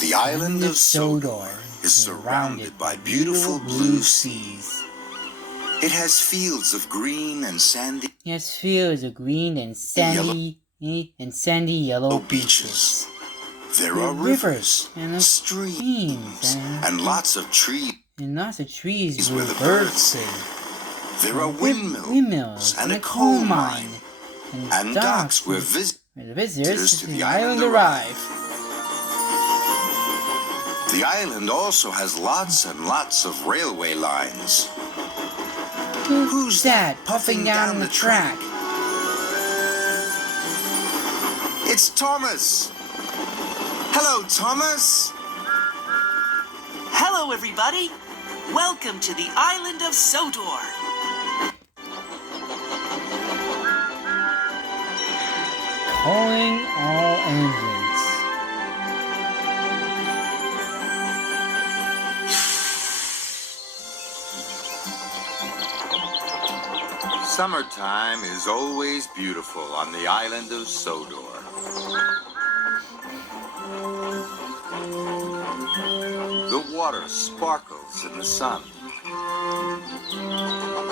The island of Sodor is surrounded by beautiful blue seas. It has fields of green and sandy yellow beaches. There are rivers and streams and lots of trees where the birds sing. There are windmills and a coal mine and docks where visitors to the island arrive. The island also has lots and lots of railway lines. Who's that puffing down the track? It's Thomas. Hello, Thomas. Hello, everybody. Welcome to the island of Sodor. Calling all engines. Summertime is always beautiful on the island of Sodor. The water sparkles in the sun,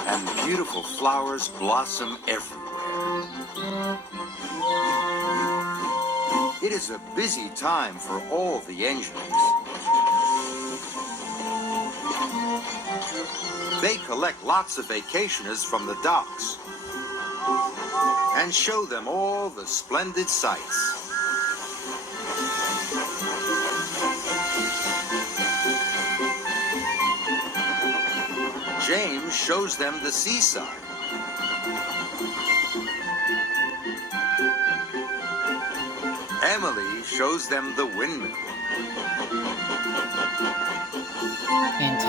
and beautiful flowers blossom everywhere. It is a busy time for all the engines. They collect lots of vacationers from the docks and show them all the splendid sights. James shows them the seaside. Emily shows them the windmill. And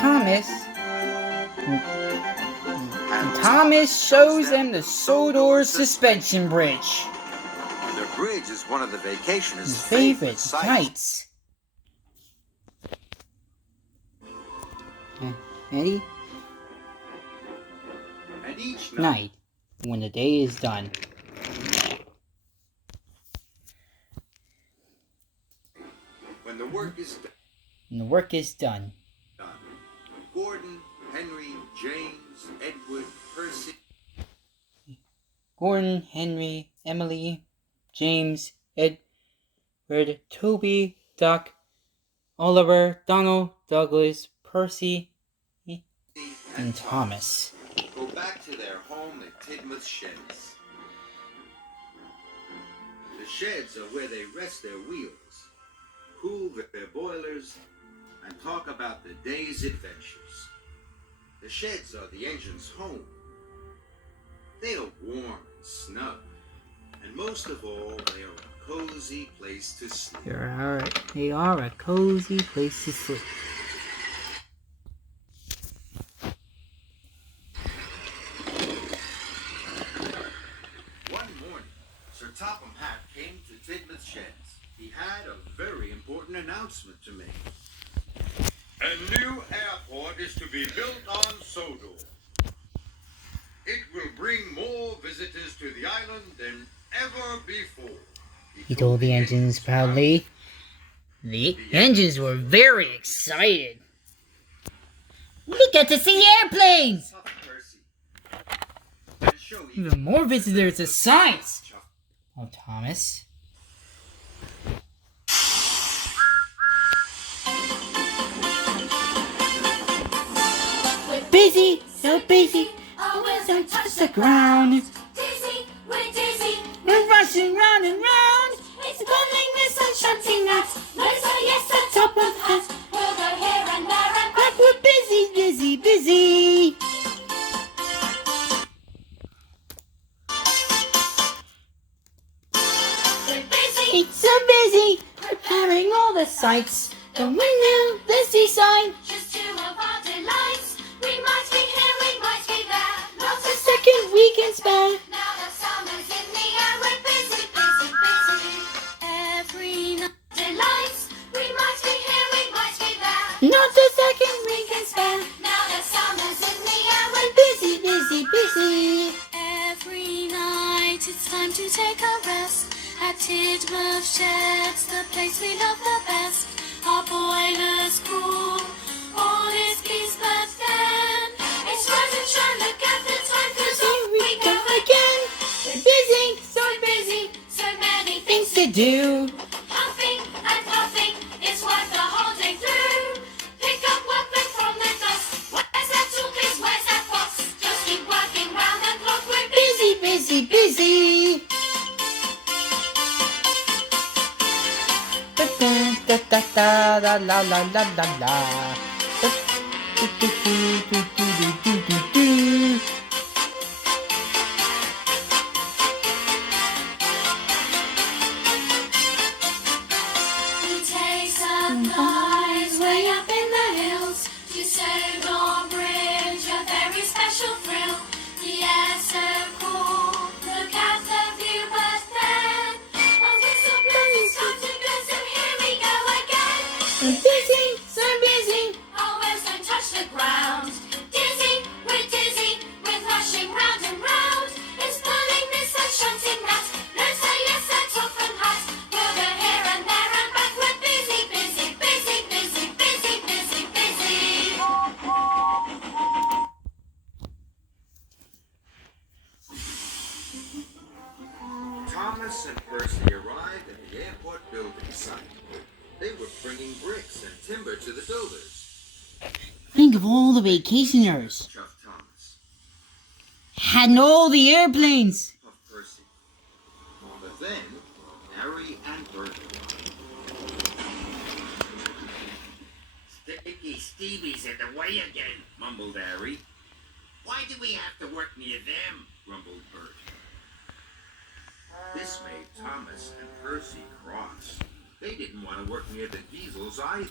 Thomas shows them the Sodor suspension bridge. The bridge is one of the vacationers' favorite sights. Ready? And each night, when the day is done, when the work is done, Gordon, Henry, James, Edward, Percy, Gordon, Henry, Emily, James, Edward, Toby, Doc, Oliver, Donald, Douglas, Percy, and Thomas go back to their home at Tidmouth Sheds. The sheds are where they rest their wheels, cool their boilers, and talk about the day's adventures. The sheds are the engine's home. They are warm and snug, and most of all, they are a cozy place to sleep. They are a cozy place to sleep. One morning, Sir Topham Hatt came to Tidmouth Sheds. He had a very important announcement to make. A new airport is to be built on Sodor. It will bring more visitors to the island than ever before. He told the engines proudly. The engines were very excited. We get to see airplanes! Even more visitors to science! Oh, Thomas. Busy, so busy, always don't touch the ground. Dizzy, we're dizzy, We're rushing round and round. it's bubbling with sun-shunting nuts. Those are yes, a top of hats. We'll go here and there and But we're busy, busy, busy. we're busy. It's so busy, preparing all the sights. The windmill, the seaside, Just two of our delights. We might be here, we might be there. Not a a second we can spare. now that summer's in the air. We're busy, busy, busy. Every night delights. We might be here, we might be there. Not a second we can spare. Now that summer's in the air. We're Busy, busy, busy. every night. It's time to take a rest at Tidmouth Sheds, the place we love the best. Our boiler's cool. All is peace, but then it's rise and shine. Look at the time, 'cause off we go again. We're busy, so busy, so many things To do. Huffing and puffing, it's worth the whole day through. Pick up workmen from the dust. Where's that toolkit? Where's that box? Just keep working round the clock. We're busy. Busy, busy. Da da da da da la la la la la. Da, do, do, do, do, do, do, do, do. We take supplies way up in the hills to save our bridge, a very special thrill. The air's so cool, look at the view, but then a whistle blows and starts to go, so here we go again. Busy, so busy. Almost don't touch the ground. Dizzy, we're dizzy with rushing round and round. It's pulling this and shunting that. Let's say yes, that's off and hot. We'll go here and there and back. We're busy, busy, busy, busy, busy, busy, busy. Thomas and Percy arrived at the airport building site. They were bringing bricks and timber to the builders. Think of all the vacationers. Chuffed Thomas. And all the airplanes. Puffed Percy. But then, Harry and Bert arrived. Sticky Stevie's in the way again, mumbled Harry. Why do we have to work near them? Grumbled Bert. This made Thomas and Percy cross. They didn't want to work near the diesels either.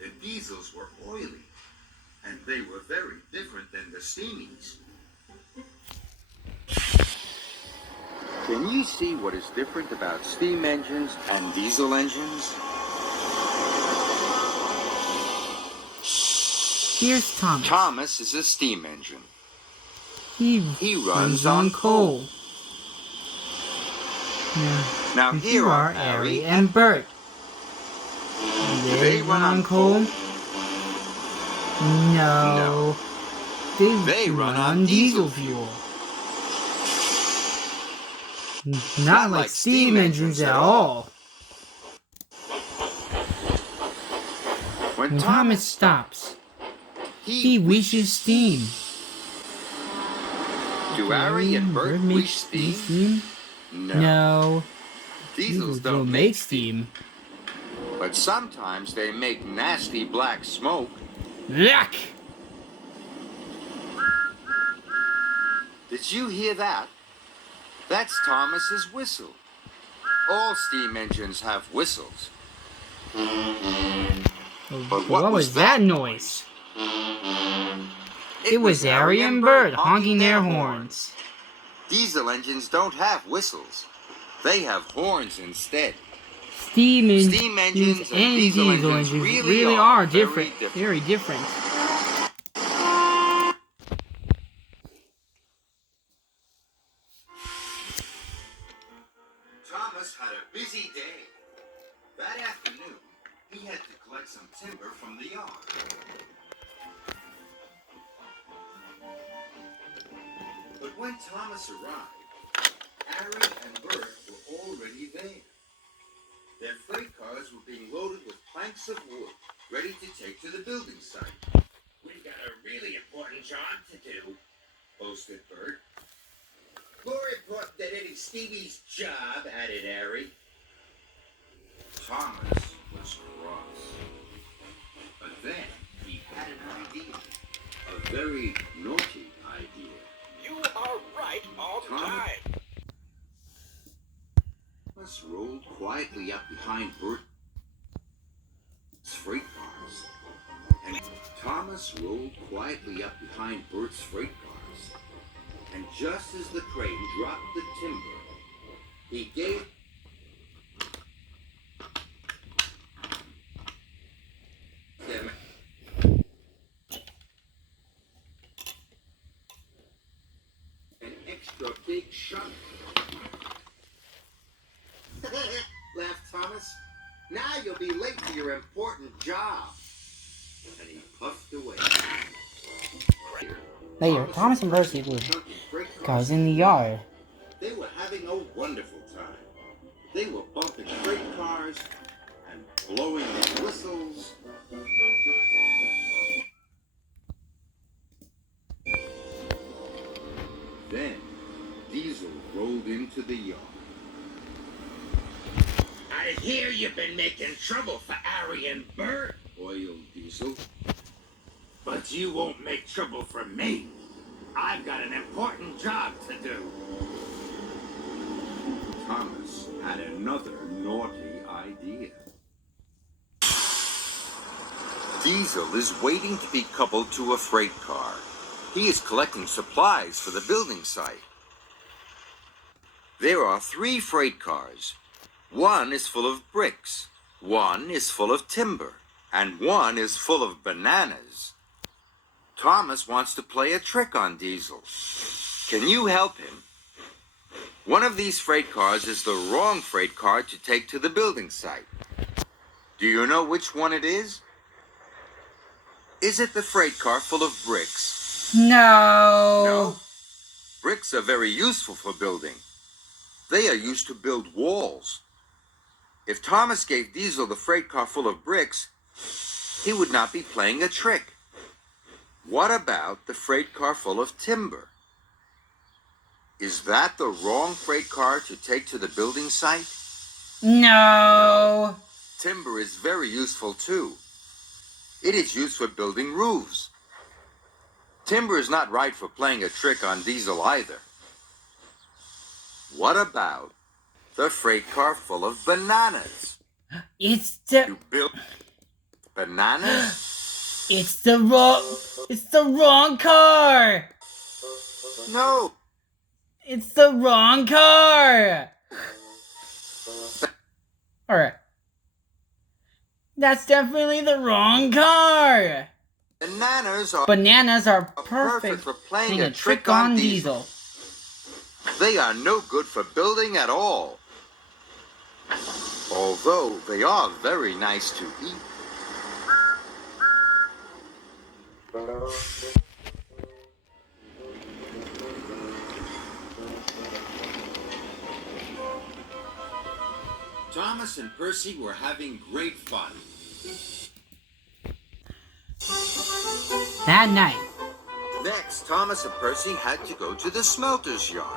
The diesels were oily, and they were very different than the steamies. Can you see what is different about steam engines and diesel engines? Here's Thomas. Thomas is a steam engine. He runs on coal. Now Here are Harry and Bert. Do they run on coal? No. They run on diesel fuel. Not like steam engines at all. When Thomas stops, he wishes steam. Do Harry and Bert wish steam? No. Diesels don't make steam. But sometimes they make nasty black smoke. Yuck! Did you hear that? That's Thomas's whistle. All steam engines have whistles. But What was that noise? It was Harry and Bert honking their horns. Diesel engines don't have whistles. They have horns instead. Steam Steam engines engines and diesel engines really are different. Very different. Thomas had a busy day. That afternoon, he had to collect some timber from the yard. But when Thomas arrived, Harry and Bert were already there. Their freight cars were being loaded with planks of wood, ready to take to the building site. We've got a really important job to do, Boasted Bert. more important than any Stevie's job, added Harry. Thomas was cross. But then he had an idea. A very naughty idea. You are right all the Thomas- time. Thomas rolled quietly up behind Bert's freight cars. And Thomas rolled quietly up behind Bert's freight cars. And just as the crane dropped the timber, he gave them an extra big shot. Laughed Thomas. Now you'll be late for your important job. And he puffed away. Later, Thomas and Percy were guys in the yard. They were having a wonderful time. They were bumping freight cars and blowing their whistles. Then Diesel rolled into the yard. I hear you've been making trouble for Harry and Bert, Oil Diesel. but you won't make trouble for me. I've got an important job to do. Thomas had another naughty idea. Diesel is waiting to be coupled to a freight car. He is collecting supplies for the building site. There are 3 freight cars. One is full of bricks, one is full of timber, and one is full of bananas. Thomas wants to play a trick on Diesel. Can you help him? One of these freight cars is the wrong freight car to take to the building site. Do you know which one it is? Is it the freight car full of bricks? No. Bricks are very useful for building. They are used to build walls. If Thomas gave Diesel the freight car full of bricks, he would not be playing a trick. What about the freight car full of timber? Is that the wrong freight car to take to the building site? No. Timber is very useful too. It is used for building roofs. Timber is not right for playing a trick on Diesel either. What about the freight car full of bananas? It's the You built bananas? it's the wrong car. No. It's the wrong car. All right. That's definitely the wrong car. Bananas are Perfect for playing a trick on Diesel. They are no good for building at all. Although they are very nice to eat. Thomas and Percy were having great fun. That night, Next, Thomas and Percy had to go to the smelter's yard.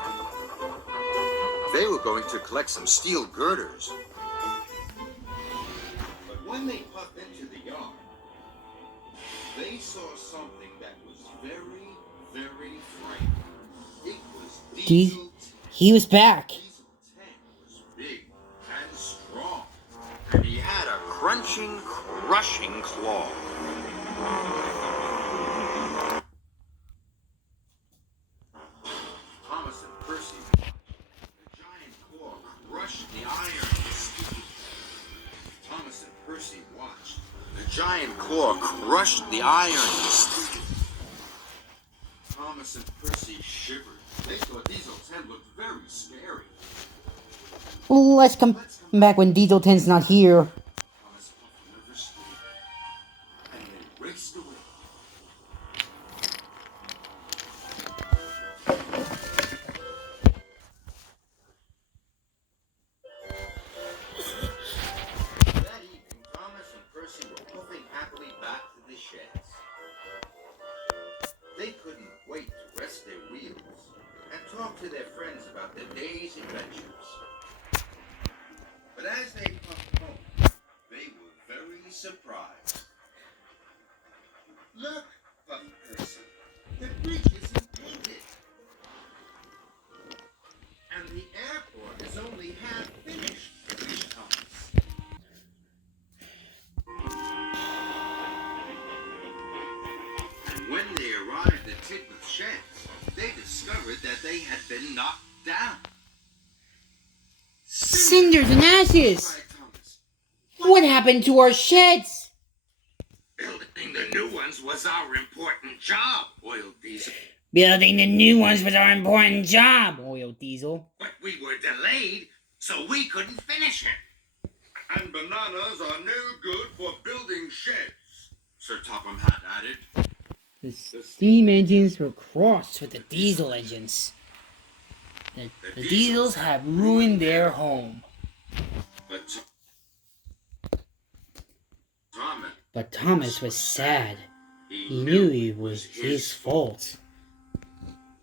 They were going to collect some steel girders. But when they puffed into the yard, they saw something that was very, very frightening. It was Diesel. he was back. Diesel 10 was big and strong, and he had a crunching, crushing claw. Thomas and Percy, the giant claw crushed the iron to steel. Thomas and Percy watched. The giant claw crushed the iron to steel. Thomas and Percy shivered. They thought Diesel 10 looked very scary. Let's come back when Diesel 10's not here. Thomas puffed nervously, and they raced away. That evening, Thomas and Percy were puffing happily back to the sheds. They couldn't wait to rest their wheels and talk to their friends about their day's adventures. But as they puffed home, they were very surprised. Look, puffed Percy, the bridge isn't painted. And the airport is only half finished, finished Thomas. And when they arrived at Tidmouth Sheds, they discovered that they had been knocked down. Cinders and ashes. Cried Thomas. What happened to our sheds? Building the new ones was our important job, Oil Diesel. Building the new ones was our important job, Oil Diesel. But we were delayed, so we couldn't finish it. Unbeknownst bananas are no good for building sheds, Sir Topham Hatt added. The steam engines were crossed with the diesel engines. The diesels have ruined their home. But Thomas was sad. He knew it was his fault.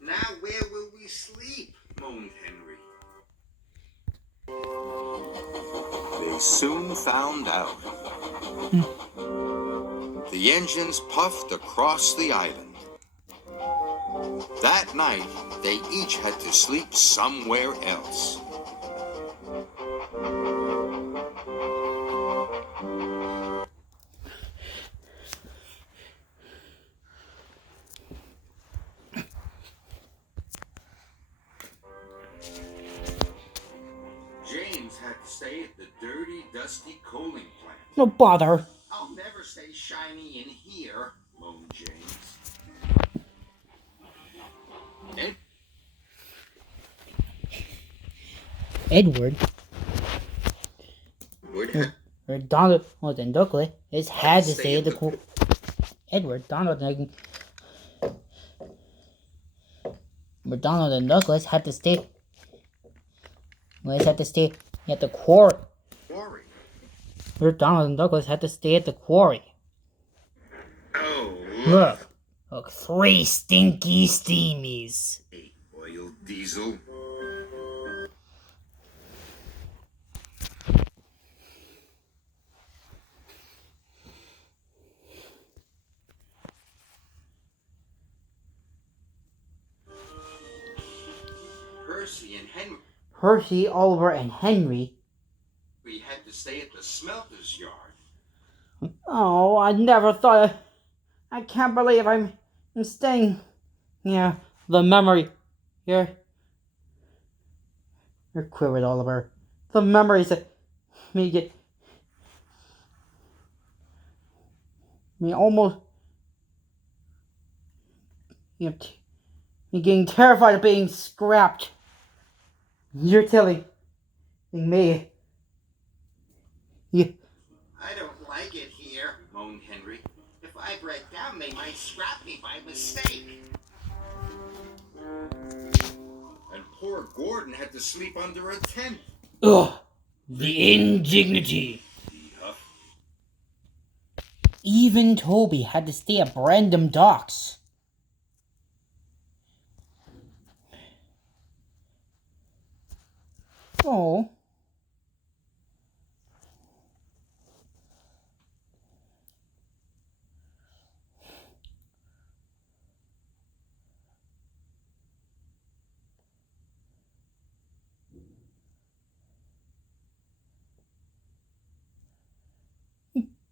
Now where will we sleep? Moaned Henry. They soon found out. The engines puffed across the island. That night, they each had to sleep somewhere else. James had to stay at the dirty, dusty coaling plant. No bother. I'll never stay shiny in here, moaned James. Edward or Donald and Douglas had to stay at the quarry. Edward, Donald, and Donald and Douglas had to stay. Had to stay at the quarry. Where Donald and Douglas had to stay at the quarry. Oh, Look, 3 stinky steamies. oil diesel. Percy, Oliver, and Henry. We had to stay at the smelter's yard. Oh, I never thought. I can't believe I'm staying. Yeah, the memory. You're quivered, Oliver. The memories that make it. Me almost. You're getting terrified of being scrapped. You're telling me. I don't like it here, moaned Henry. If I break down, they might scrap me by mistake. And poor Gordon had to sleep under a tent. Ugh, the indignity. He huffed. Even Toby had to stay at Brandon Docks. Oh.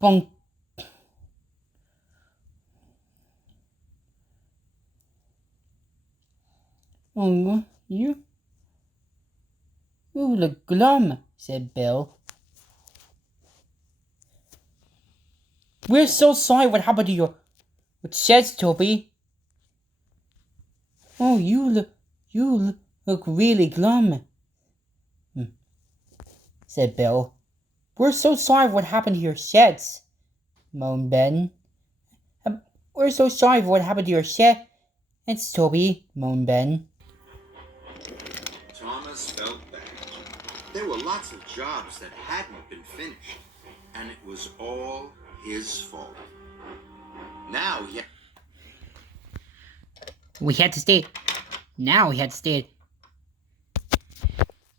Bonk. Oh, you look glum, said Bill. We're so sorry what happened to your... What says, Toby? Oh, you look really glum, said Bill. We're so sorry for what happened to your sheds, moaned Ben. We're so sorry for what happened to your shed. It's Toby, moaned Ben. Thomas felt bad. There were lots of jobs that hadn't been finished, and it was all his fault. Now We had to stay. Now we had to stay.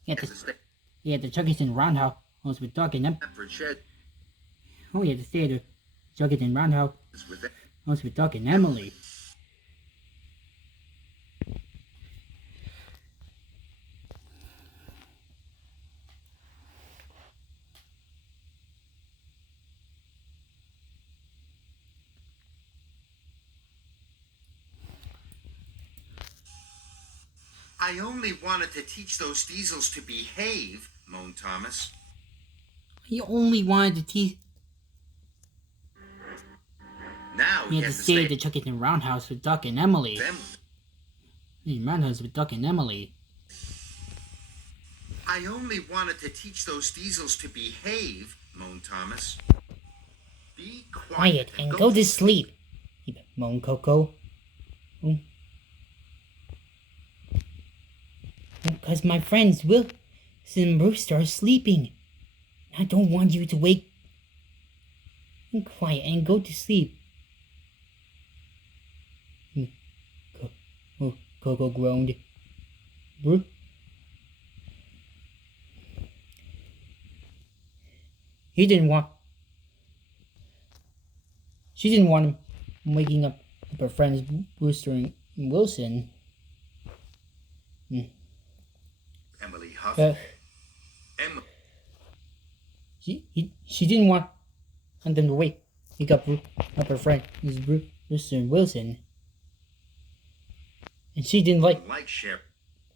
He had the Chuckington Roundhouse with Doug and them. Oh, we had to stay at the Chuckington Roundhouse with Doug and Emily. I only wanted to teach those diesels to behave, moaned Thomas. He only wanted to teach. Now he had to stay at the Chuckington Roundhouse with Duck and Emily. The Roundhouse with Duck and Emily. I only wanted to teach those diesels to behave, moaned Thomas. Be Quiet and go to sleep, moaned Coco. Because my friends Wilson and Brewster are sleeping. I don't want you to wake. Be quiet and go to sleep. Coco groaned. She didn't want him waking up her friends Brewster and Wilson. Emily huffed. She didn't want them to wake up her friends Brewster and Wilson. And she didn't like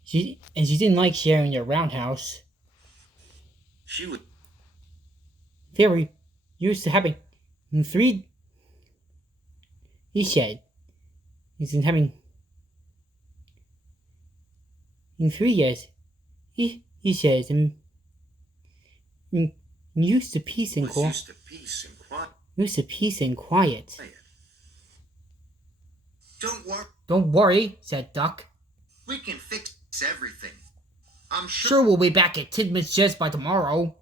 she didn't like sharing their roundhouse. She would. They were used to having 3. He said, he's been having in 3 years. He says, and used to peace and quiet. Used to peace and quiet. Don't worry, said Duck. We can fix everything. I'm Sure we'll be back at Tidman's Sheds by tomorrow.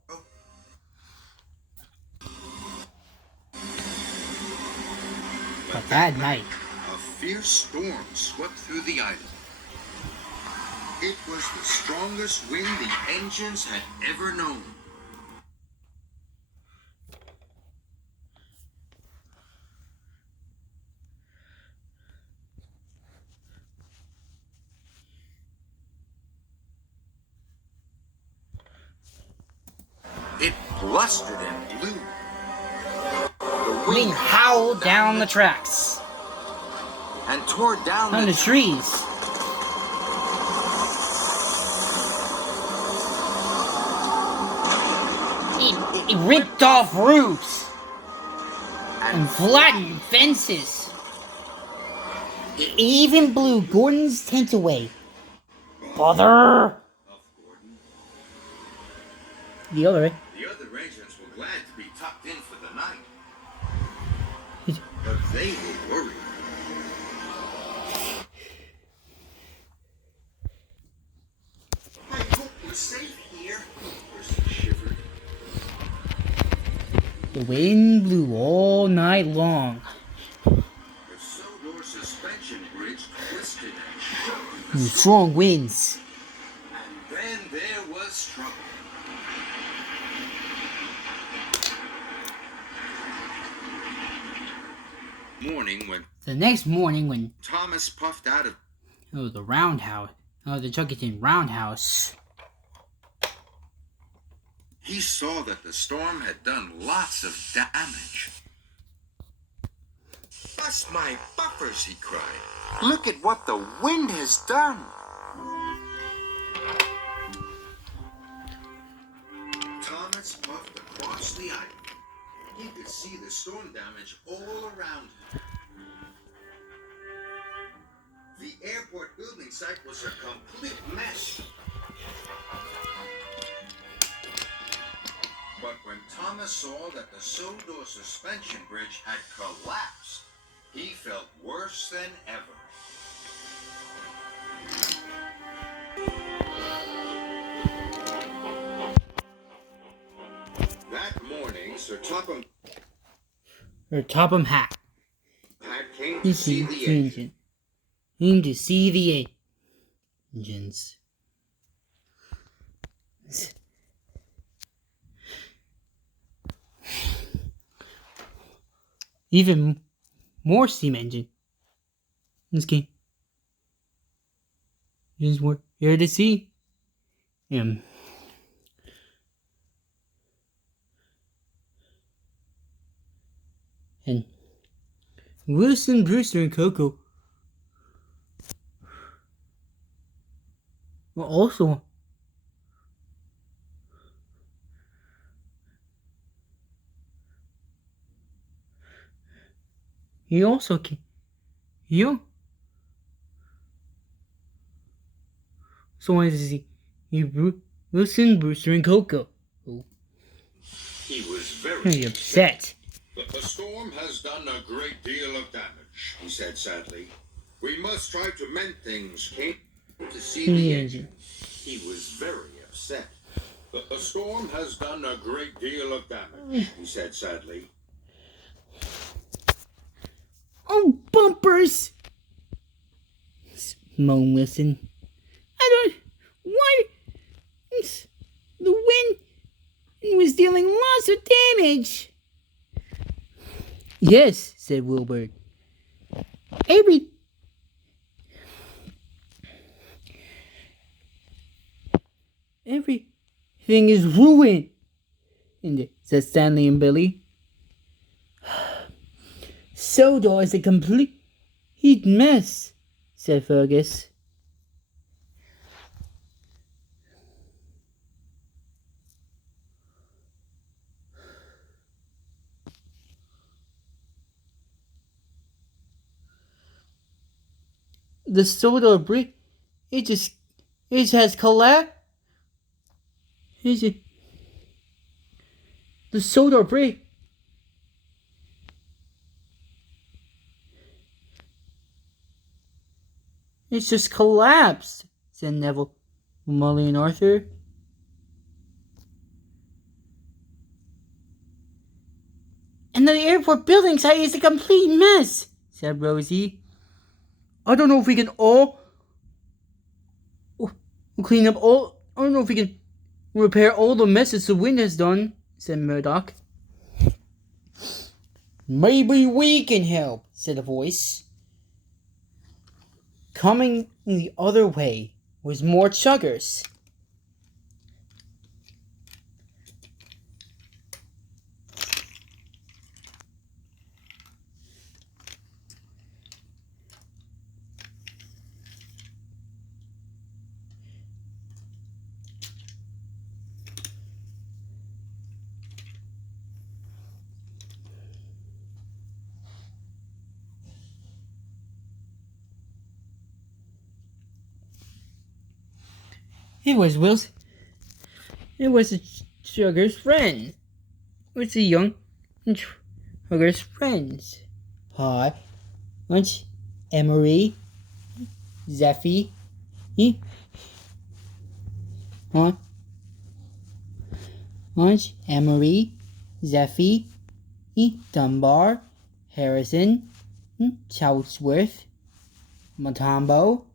But that night, a fierce storm swept through the island. It was the strongest wind the engines had ever known. It blustered and blew. The wind howled down the tracks and tore down the trees. It ripped off roofs and flattened fences. It even blew Gordon's tent away. Bother! The other engines were glad to be tucked in for the night. But they were worried. I hope we're safe here, Percy shivered. The wind blew all night long. The Sodor suspension bridge twisted and shook. The strong winds. And then there was trouble. The next morning when Thomas puffed out of the roundhouse, the Chuckerton roundhouse, he saw that the storm had done lots of damage. Bust my buffers, he cried. Look at what the wind has done. Thomas puffed across the island. He could see the storm damage all around him. The airport building site was a complete mess. But when Thomas saw that the Sodor suspension bridge had collapsed, he felt worse than ever. That morning, Sir Topham Hat came to see the engine. Came to see the engines. Even more steam engines came. Just were here to see him. And Wilson, Brewster, and Coco were also he also came. So wanted to see Wilson, Brewster, and Coco. He was Very upset. The storm has done a great deal of damage, he said sadly. We must try to mend things. Came to see the engine. He was very upset. The storm has done a great deal of damage, he said sadly. Oh, bumpers! moaned Wilson. Why? The wind was dealing lots of damage. Yes, said Wilbur. Everything is ruined, said Stanley and Billy. Soda is a complete mess, said Fergus. The soda bridge, it has collapsed. The soda bridge. It's just collapsed, said Neville, Molly, and Arthur. And the airport building site is a complete mess, said Rosie. I don't know if we can all clean up all. I don't know if we can repair all the messes the wind has done, said Murdoch. Maybe we can help, said a voice. Coming the other way was more chuggers. It was Wilson. It was a Sugar's friend. It was a young Sugar's friends. Hi, Aunt Emery, Zeffie, Aunt Emery, Zeffie, Dunbar, Harrison, Choutsworth, Matambo,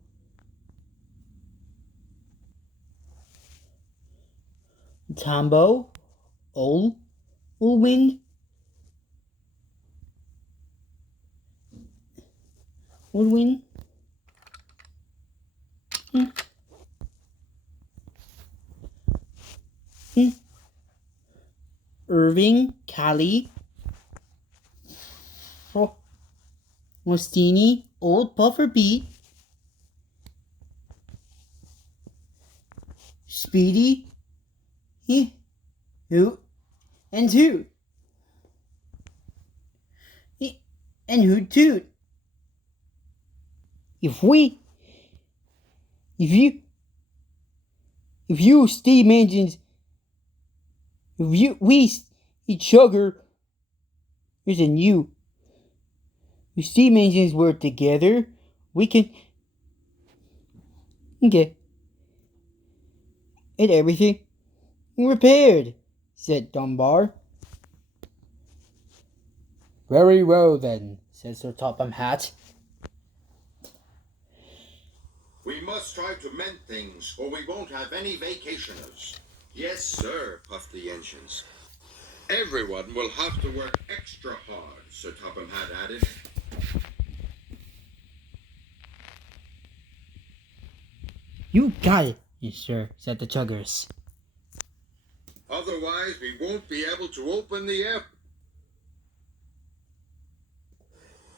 Tombo, Ulwin, Irving, Callie, Mostini, Old Puffer Beat, Speedy, Who, and Toot. And Hoot Toot. If you steam engines, we sugar, isn't you? If steam engines work together, we can get everything repaired, said Dunbar. Very well then, said Sir Topham Hatt. We must try to mend things, or we won't have any vacationers. Yes, sir, puffed the engines. Everyone will have to work extra hard, Sir Topham Hatt added. You got it, yes, sir, said the chuggers. Otherwise, we won't be able to open the airport.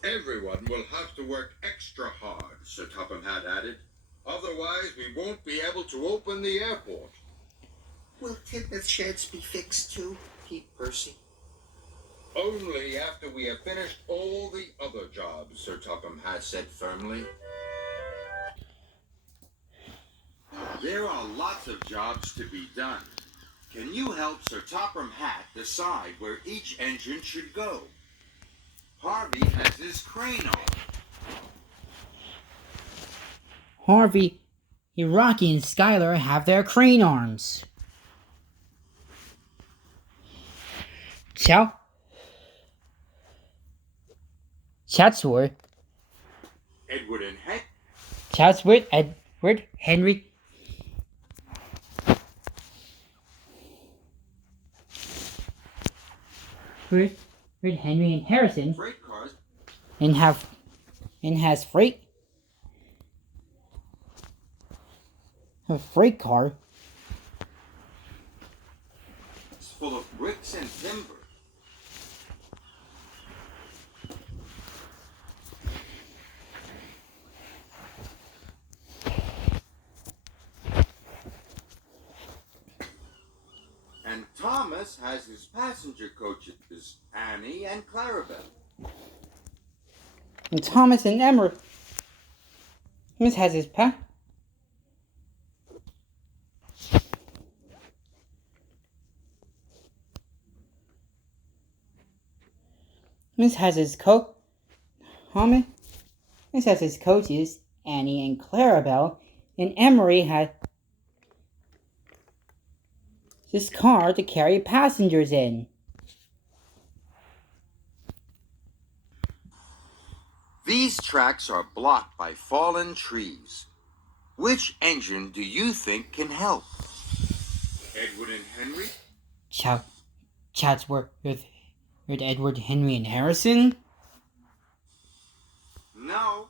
Everyone will have to work extra hard, Sir Topham Hatt added. Otherwise, we won't be able to open the airport. Will Tidmouth sheds be fixed too? Peeped Percy. Only after we have finished all the other jobs, Sir Topham Hatt said firmly. There are lots of jobs to be done. Can you help Sir Topham Hatt decide where each engine should go? Harvey has his crane on. Harvey, Rocky, and Skylar have their crane arms. Chatsworth, Edward and Henry. Chatsworth, Edward, Henry. Henry and Harrison, Freight cars. and has a freight car Full of bricks and timber. And Thomas has his passenger coaches, Annie and Clarabelle. and Thomas and Emery. Thomas has his Thomas has his coaches, Annie and Clarabelle, and Emery has his car to carry passengers in. These tracks are blocked by fallen trees. Which engine do you think can help? Edward and Henry? Chatsworth with Edward, Henry, and Harrison? No.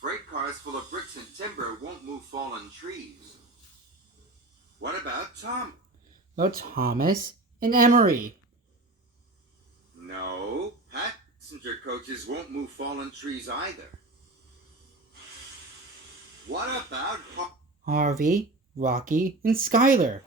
Freight cars full of bricks and timber won't move fallen trees. What about Tom? Well, Thomas and Emery. No. Passenger coaches won't move fallen trees either. What about Harvey, Rocky, and Skylar?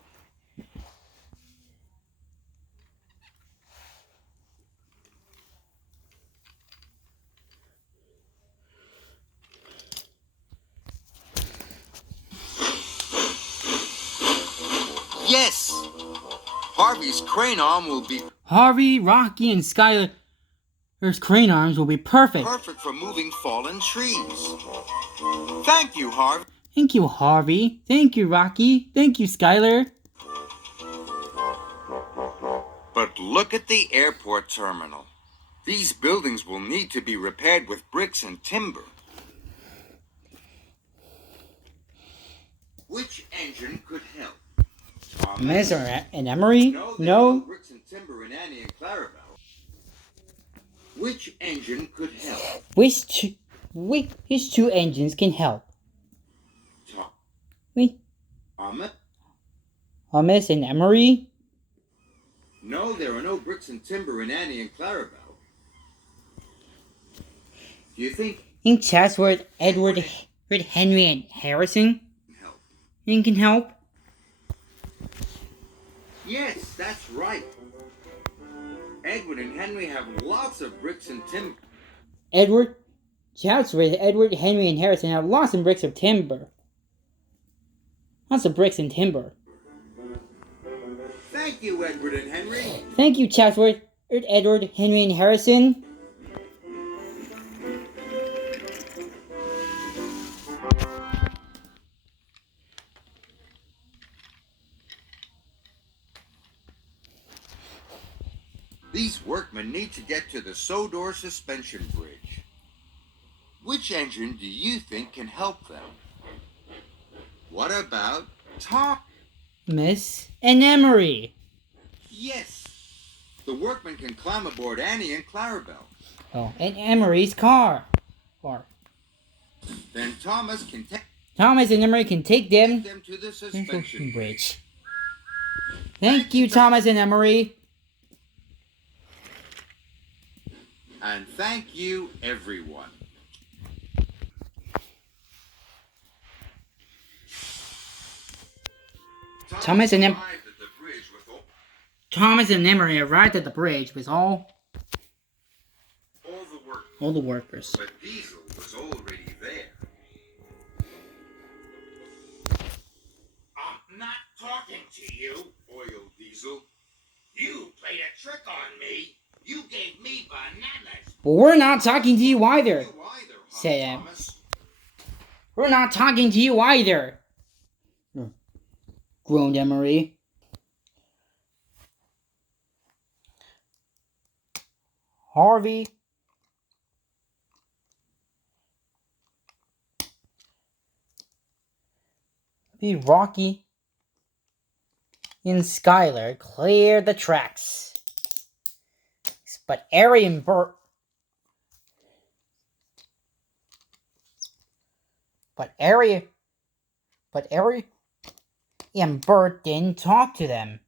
Yes! Harvey's crane arm will be Harvey, Rocky, and Skylar's crane arms will be perfect. perfect for moving fallen trees. Thank you, Harvey. Thank you, Harvey. Thank you, Rocky. Thank you, Skylar. But look at the airport terminal. These buildings will need to be repaired with bricks and timber. Which engine could help? Thomas and Emery? No, there are No. bricks and timber in Annie and Clarabelle. Which engine could help? Which two engines can help? Thomas? Thomas and Emery? No, there are no bricks and timber in Annie and Clarabelle. Do you think In Chatsworth, Edward, Henry, and Harrison? help? Can help? Yes, that's right. Edward and Henry have lots of bricks and timber. Chatsworth, Edward, Henry, and Harrison have lots of bricks of timber. Lots of bricks and timber. Thank you, Edward and Henry. Thank you, Chatsworth, Edward, Henry, and Harrison. These workmen need to get to the Sodor suspension bridge. Which engine do you think can help them? What about Thomas and Emery. Yes. The workmen can climb aboard Annie and Clarabelle. Oh, and Emery's car. Then Thomas can take Thomas and Emery can take them them to the to suspension the bridge. Thank you, Thomas and Emery. And thank you, everyone. Thomas and arrived at the bridge with Thomas and Emery arrived at the bridge with all all the work, the workers. but Diesel was already there. talking to you. Oil diesel. You played a trick on me. You gave me bananas. But we're not talking to you either, You either, said Em. Thomas. We're not talking to you either, groaned Emery. Harvey Rocky and Skylar cleared the tracks. But Ari and Bert and Bert didn't talk to them.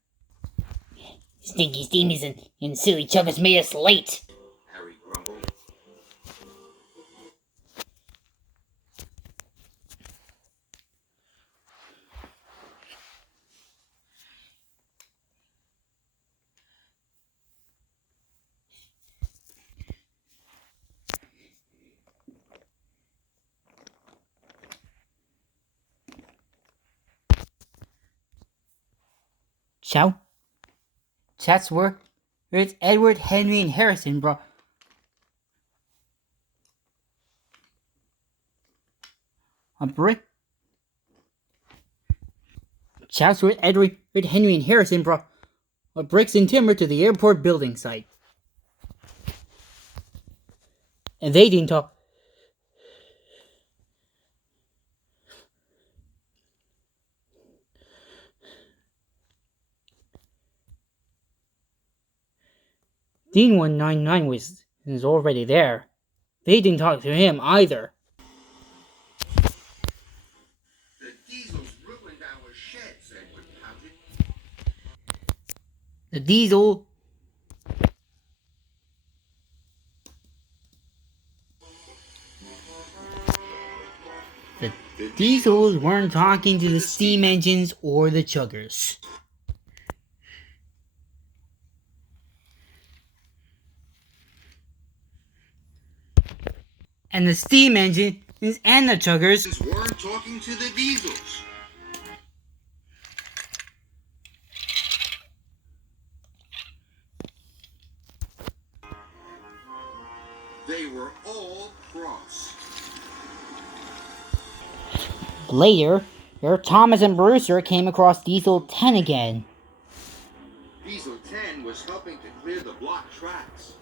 Stinky Steamies and Silly Chuggers made us late. Harry grumbled. Chats were it's Edward, Henry, and Harrison brought a brick. Chats with Edward, Henry, and Harrison brought bricks and timber to the airport building site. And they didn't talk. Dean 199 was already there. They didn't talk to him either. The diesels ruined our sheds, Edward pouted. The diesels weren't talking to the steam engines or the chuggers. And the steam engines and the chuggers Weren't talking to the diesels. They were all cross. Later, Thomas and Brewster came across Diesel 10 again. Diesel 10 was helping to clear the blocked tracks.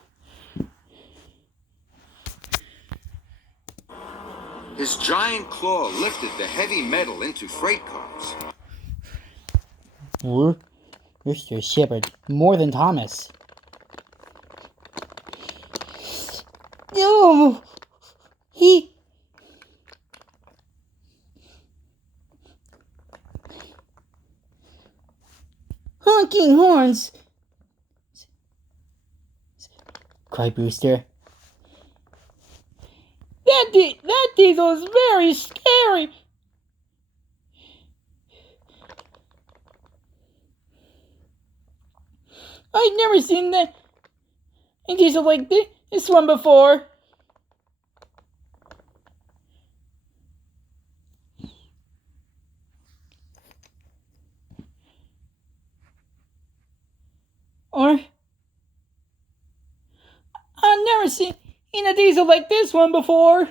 His giant claw lifted the heavy metal into freight cars. Brewster shivered more than Thomas. No! He... honking horns! Cried Brewster. That diesel is very scary! I've never seen a diesel like this one before. Or I've never seen a diesel like this one before.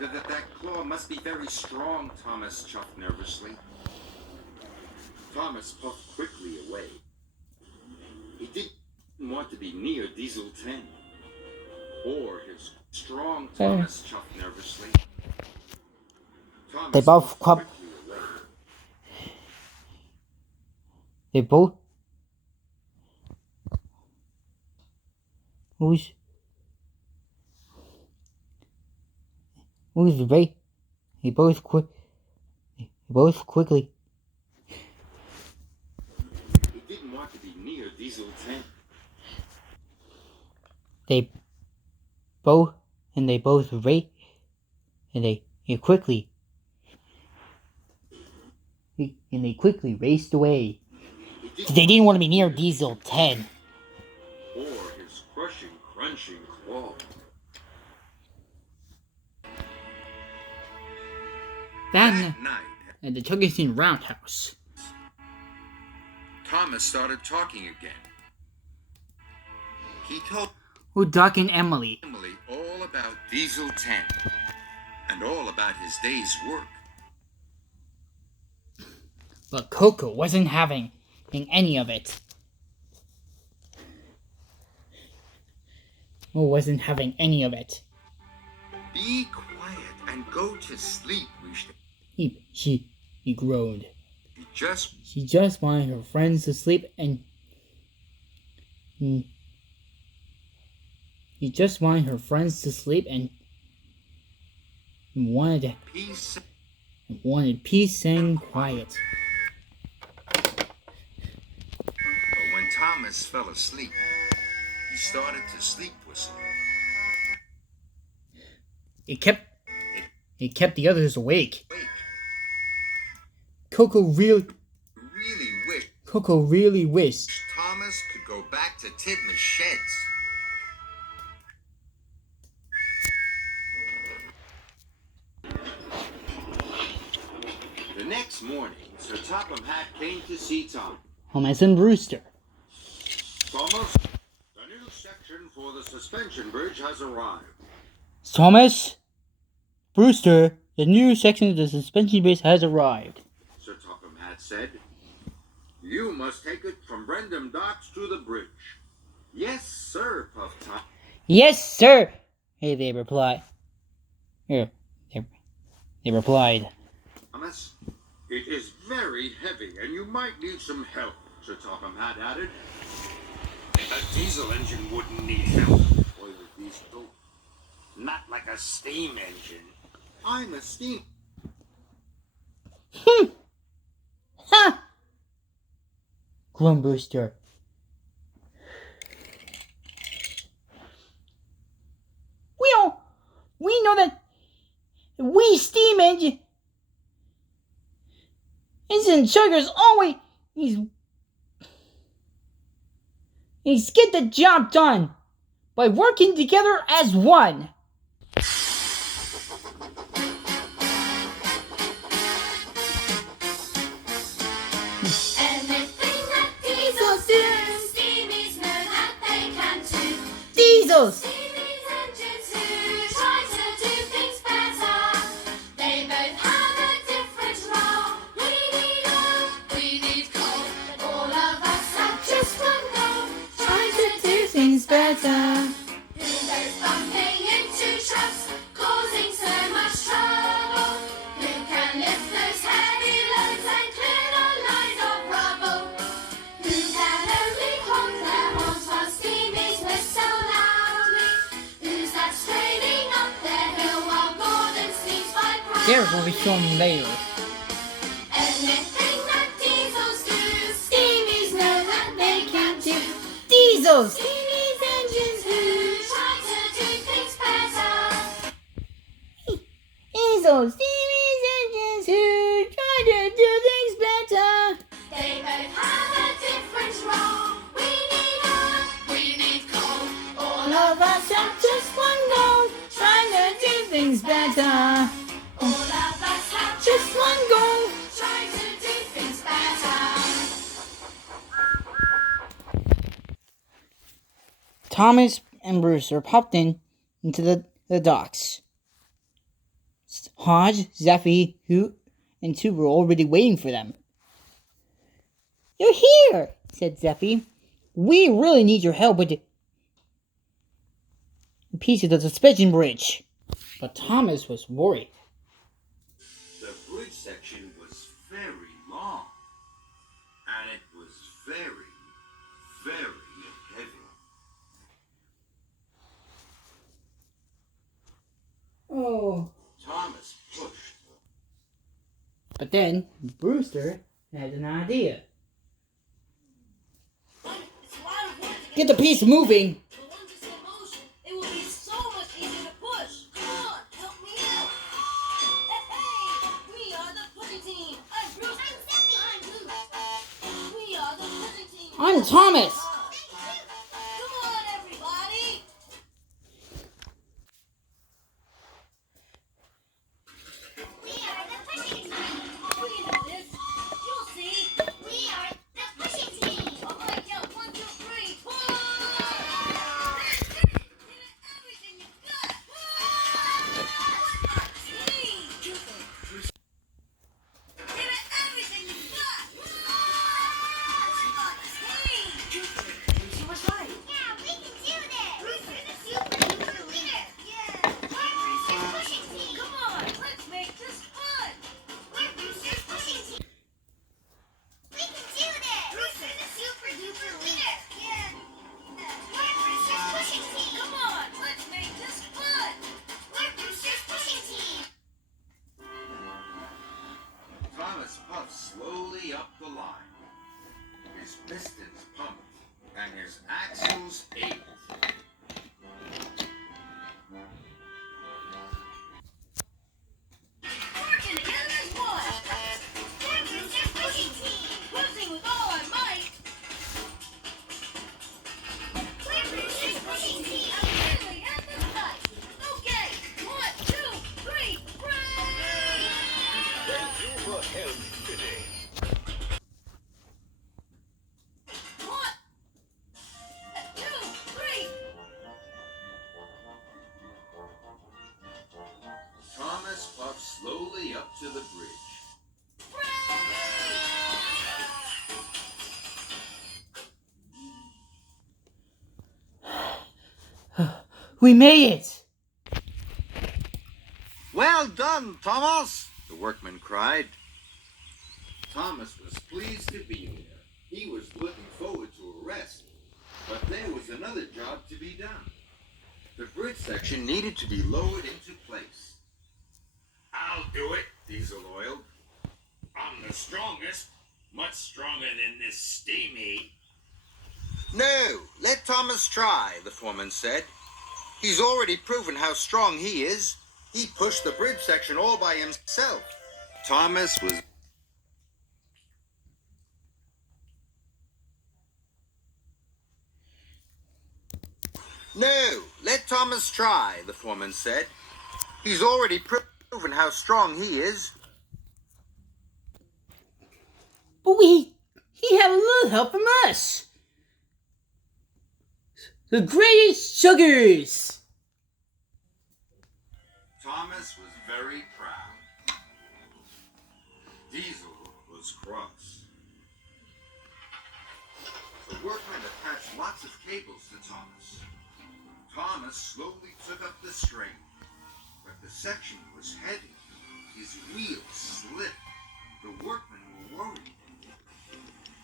That claw must be very strong, Thomas chuffed nervously. Thomas puffed quickly away. He didn't want to be near Diesel 10. Or his strong Thomas chuffed nervously. Thomas They both puffed quickly away. They both... Who's right? They both quickly... He didn't want to be near Diesel 10. They both quickly raced away. They didn't want to be near Diesel 10. Or his crushing, crunching claw. That night, at the Tuggington Roundhouse. Thomas started talking again. He told With Doc and Emily. Emily all about Diesel 10 and all about his day's work. But Coco wasn't having any of it. Wasn't having any of it. Be quiet and go to sleep, He groaned. She She just wanted her friends to sleep and... He just wanted her friends to sleep and wanted peace and quiet. But when Thomas fell asleep, he started to sleep whistle. It kept the others awake. Wake. Coco really wished Thomas could go back to Tidman's sheds. The next morning, Sir Topham Hatt came to see Tom. Thomas and Brewster. Thomas, the new section for the suspension bridge has arrived. Thomas, Brewster, the new section of the suspension bridge has arrived. Sir Topham Hatt said, "You must take it from Brendam Docks to the bridge." "Yes, sir," puffed Tom. Yes, sir. Hey, they replied. They replied. Thomas, it is very heavy, and you might need some help, Sir Topham Hatt added. A diesel engine wouldn't need help. Oil diesel. Not like a steam engine. I'm a steam. Ha! Groaned Brewster. We know that we steam engine chuggers always get the job done by working together as one. Anything that diesels do, steamies know that they can too. Diesels. Steamies engines who try to do things better. They both have a different role. We need coal. All of us have just one goal. Trying to do Things better. who goes bumping into trucks, causing so much trouble? Who can lift those heavy loads and clear the lines of rubble? Who can only honk their horns while steamies whistle loudly? Who's that straining up their hill while Gordon sleeps by proudly? Derek will be shown later. Anything that diesels do, steamies know that they can do. Diesels. Steamies engines who try to do things better. Diesels. Steamies engines who try to do things better. They both have a different role. We need coal. All All of us have just one goal, trying to do things better. of us have Just one goal. trying to do things better. Thomas and Brewster popped into the docks. Hodge, Zeffie, and Sue were already waiting for them. "You're here," said Zeffie. "We really need your help with the piece of the suspension bridge." But Thomas was worried. The bridge section was very long, and it was very, very heavy. Oh. Thomas pushed. But then Brewster had an idea. Get the piece moving. It will be so much easier to push. Come on, help me out. Hey, we are the pushing team. I'm Bruce. I'm Stephanie. I'm Blue. We are the pushing team. I'm Thomas. Come on, everybody. We are the pushing his pistons pumped, and his axles ached. Marching together as one. Champions and pushing team. Pushing with all our might. Champions and pushing team. Finally at the site. Okay, 1, 2, 3, break! Thank you for help today. 1, 2, 3. Thomas puffed slowly up to the bridge. We made it! Well done, Thomas! The workman cried. Thomas was pleased to be there. He was looking forward to a rest. But there was another job to be done. The bridge section needed to be lowered into place. I'll do it. Diesel oiled. I'm the strongest. Much stronger than this steamy. No, let Thomas try, the foreman said. He's already proven how strong he is. He pushed the bridge section all by himself. Thomas was... No, let Thomas try, the foreman said. He's already proven how strong he is. But he had a little help from us. The greatest sugars. Thomas was very proud. Diesel was cross. The workman attached lots of cables to Thomas. Thomas slowly took up the strain, but the section was heavy. His wheels slipped. The workmen were worried.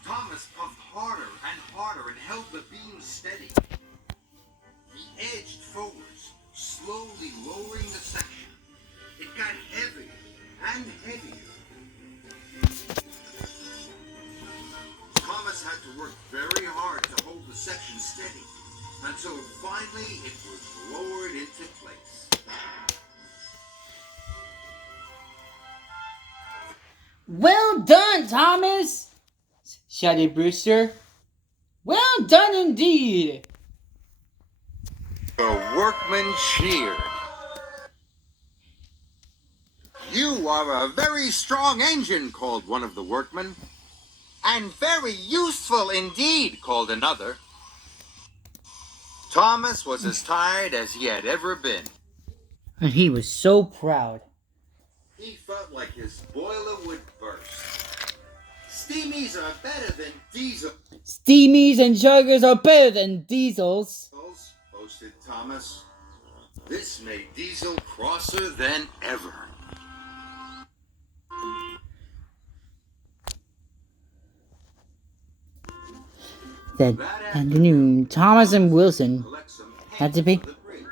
Thomas puffed harder and harder and held the beam steady. He edged forwards, slowly lowering the section. It got heavier and heavier. Thomas had to work very hard to hold the section steady until finally it was lowered into place. Well done, Thomas! Shouted Brewster. Well done indeed! The workmen cheered. You are a very strong engine, called one of the workmen. And very useful indeed, called another. Thomas was as tired as he had ever been. And he was so proud. He felt like his boiler would burst. Steamies are better than diesels, Steamies and juggers are better than diesels. boasted Thomas. This made Diesel crosser than ever. That afternoon, Thomas and Wilson Collect some had to paint be. for the bridge.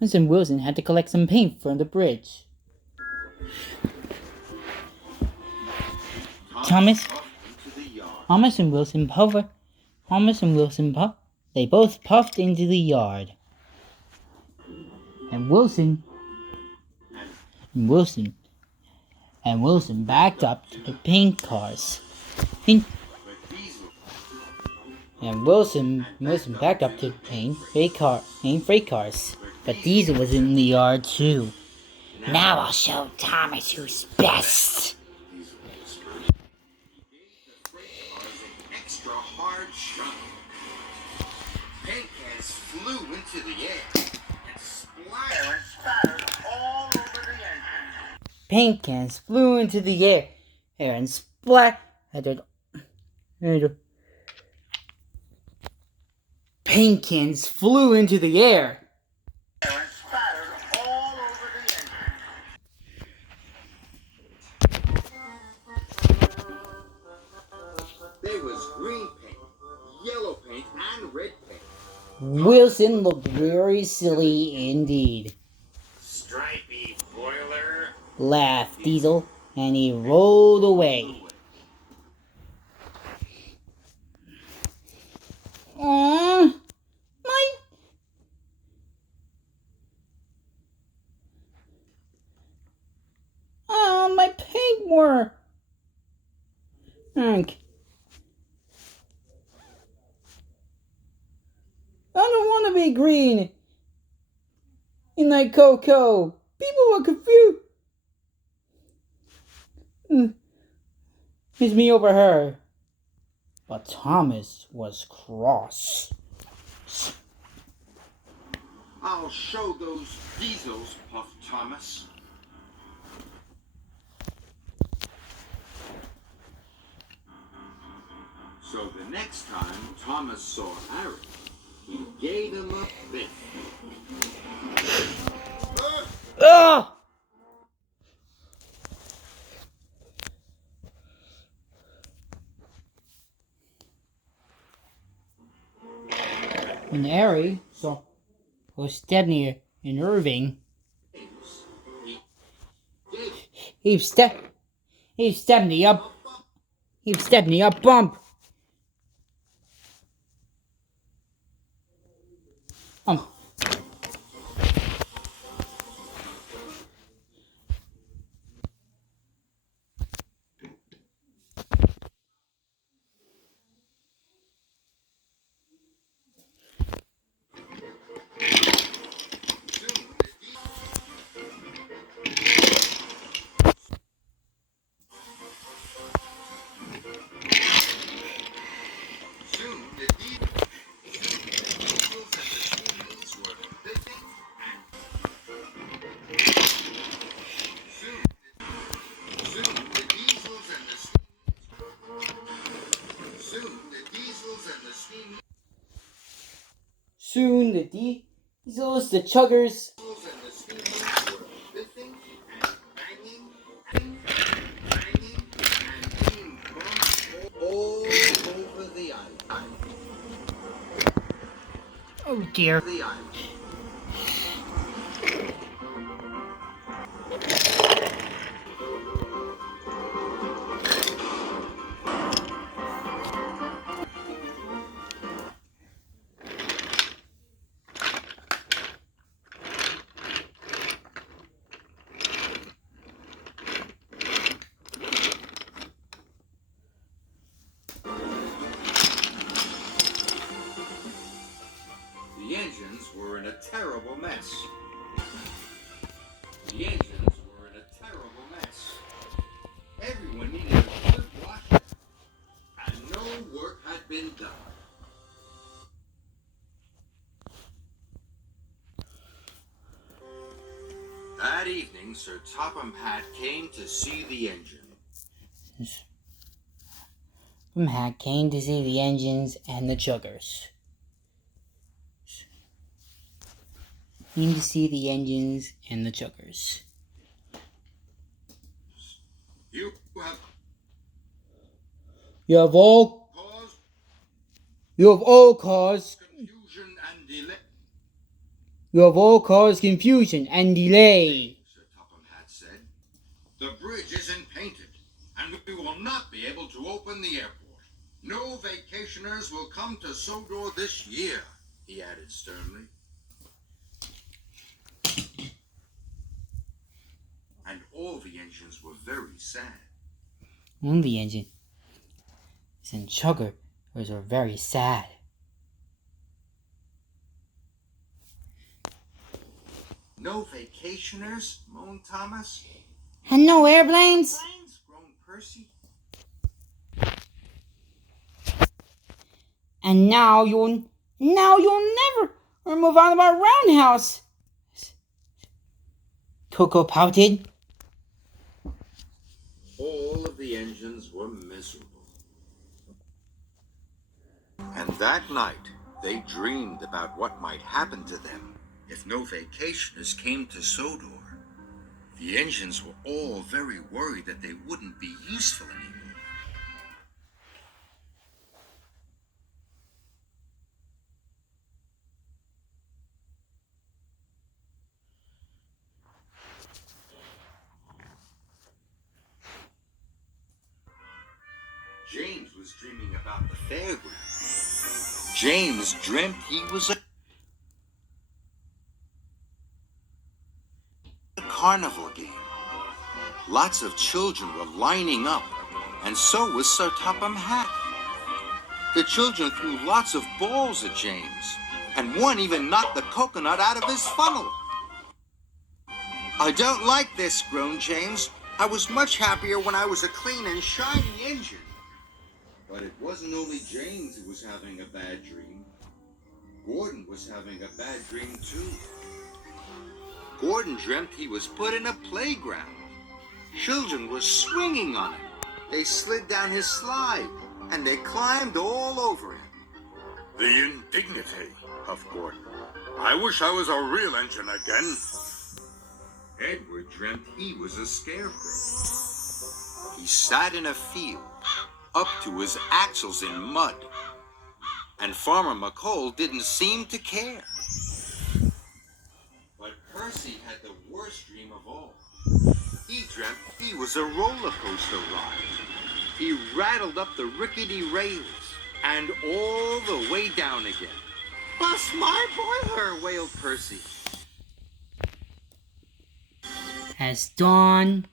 Thomas and Wilson had to collect some paint from the bridge. Thomas, puffed into the yard. Thomas and Wilson puffed. Thomas and Wilson puffed. They both puffed into the yard. And Wilson backed up to the paint cars. But Diesel And Wilson backed up to paint freight cars. But Diesel was in the yard too. Now I'll show Thomas who's best. extra hard shove. Paint cans flew into the air and splattered all over the engine. Paint cans flew into the air and splattered. Paint cans flew into the air. And spattered all over the engine. There was green paint, yellow paint, and red paint. Wilson looked very silly indeed. Stripey boiler. Laughed Diesel, and he rolled away. be green. And like Coco. People were confused. It's me over her. But Thomas was cross. I'll show those diesels, Puff Thomas. So the next time Thomas saw Harry, he gave him a biff. Ugh! When Harry saw Stepney and Irving, he stepped me up. He stepped me up bump. Soon the diesels, the chuggers, all over the island. oh dear. The island. The engines were in a terrible mess. The engines were in a terrible mess. Everyone needed a good wash, and no work had been done. That evening, Sir Topham Hatt came to see the engine. Hat came to see the engines and the chuggers. Came to see the engines and the chuggers. You have You have all caused confusion and delay. You have all caused confusion and delay. Sir Topham Hatt said. The bridge isn't painted, and we will not be able to open the airport. No vacationers will come to Sodor this year, he added sternly. And all the engines were very sad. All the engines and chuggers were very sad. No vacationers, moaned Thomas. And no airplanes. Groaned Percy. And now you'll never move out of our roundhouse. Coco pouted. All of the engines were miserable. And that night, they dreamed about what might happen to them if no vacationers came to Sodor. The engines were all very worried that they wouldn't be useful anymore. James was dreaming about the fairground. James dreamt he was a carnival game. Lots of children were lining up, and so was Sir Topham Hatt. The children threw lots of balls at James, and one even knocked the coconut out of his funnel. "I don't like this," groaned James. "I was much happier when I was a clean and shiny engine." But it wasn't only James who was having a bad dream. Gordon was having a bad dream too. Gordon dreamt he was put in a playground. Children were swinging on him. They slid down his slide, and they climbed all over him. The indignity of Gordon. I wish I was a real engine again. Edward dreamt he was a scarecrow. He sat in a field, up to his axles in mud, and Farmer McColl didn't seem to care. But Percy had the worst dream of all. He dreamt he was a roller coaster ride. He rattled up the rickety rails and all the way down again. "Bust my boiler," wailed Percy. As dawn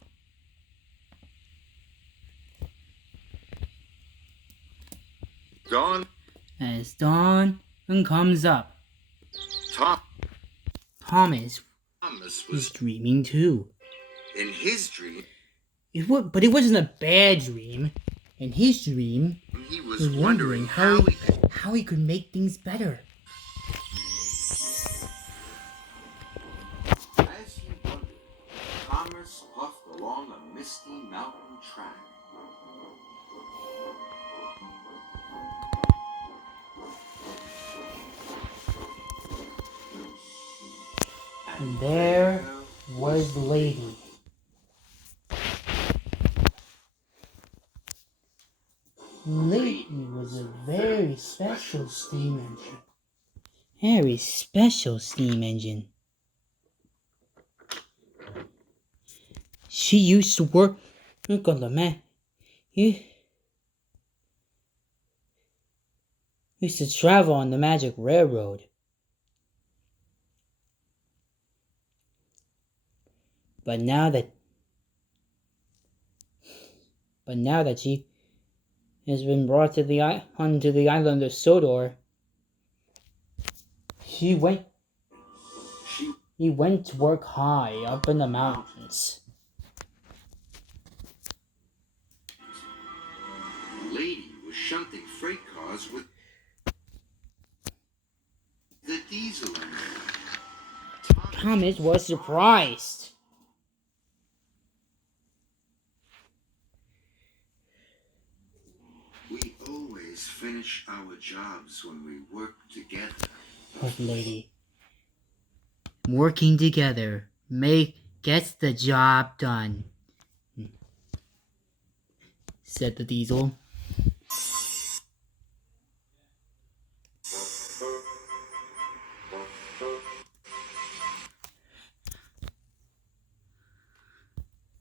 comes up, Thomas Thomas was was dreaming too. in his dream. But it wasn't a bad dream. In his dream, He he was was wondering how he could. how he could make things better. As he wondered, Thomas puffed along a misty mountain track. And there was the lady. Lady was a very special steam engine. Very special steam engine. She used to work on the man. Used to travel on the Magic Railroad. But now that she has been brought to onto the island of Sodor, he went to work high up in the mountains. The lady was shunting freight cars with the diesel engine. Thomas was surprised. We always finish our jobs when we work together. But lady, working together gets the job done, said the diesel.